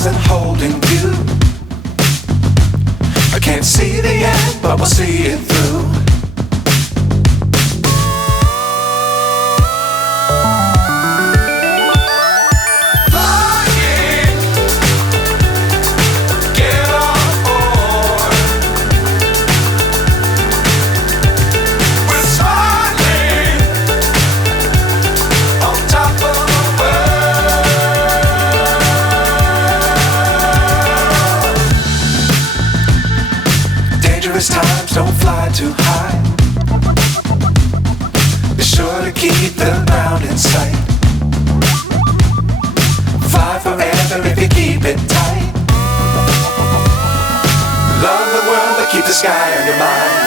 stars and holding you. I can't see the end, but we'll see it through. Times don't fly too high. Be sure to keep the ground in sight. Fly forever if you keep it tight. Love the world but keep the sky on your mind.